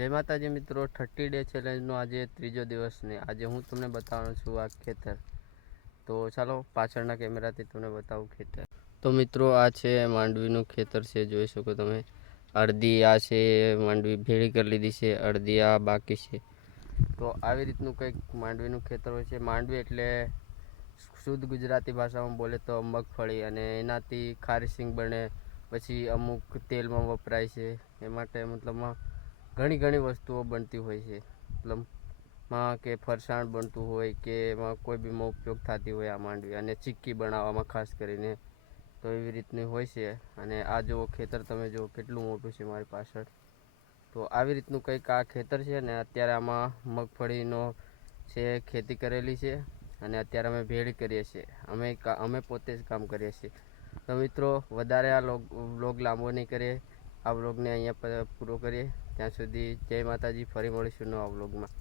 જય માતાજી મિત્રો, 30 ડે ચેલેન્જનો આજે ત્રીજો દિવસ ને આજે હું તમને બતાવવાનો છું આ ખેતર. તો ચાલો પાછળના કેમેરાથી તમને બતાવું ખેતર. તો મિત્રો આ છે માંડવીનું ખેતર છે, જોઈ શકો તમે. અડધી આ છે માંડવી ભેળી કરી લીધી છે, અડધી આ બાકી છે. તો આવી રીતનું કંઈક માંડવીનું ખેતર હોય છે. માંડવી એટલે શુદ્ધ ગુજરાતી ભાષામાં બોલે તો મગફળી, અને એનાથી ખારી સિંગ બને, પછી અમુક તેલમાં વપરાય છે. એ માટે મતલબમાં ઘણી વસ્તુઓ બનતી હોય છે. મતલબમાં કે ફરસાણ બનતું હોય કે એમાં કોઈ બીમાં ઉપયોગ થતી હોય આ માંડવી, અને ચીક્કી બનાવવામાં ખાસ કરીને. તો એવી રીતની હોય છે. અને આ જુઓ ખેતર, તમે જુઓ કેટલું મોટું છે મારી પાછળ. તો આવી રીતનું કંઈક આ ખેતર છે ને અત્યારે આમાં મગફળીનો છે ખેતી કરેલી છે, અને અત્યારે અમે ભેળ કરીએ છીએ. અમે પોતે જ કામ કરીએ છીએ. તો મિત્રો વધારે આ વ્લોગ લાંબો નહીં કરીએ, આ વ્લોગને અહીંયા પૂરો કરીએ. ત્યાં સુધી જય માતાજી, ફરી મળીશું નવા વ્લોગમાં.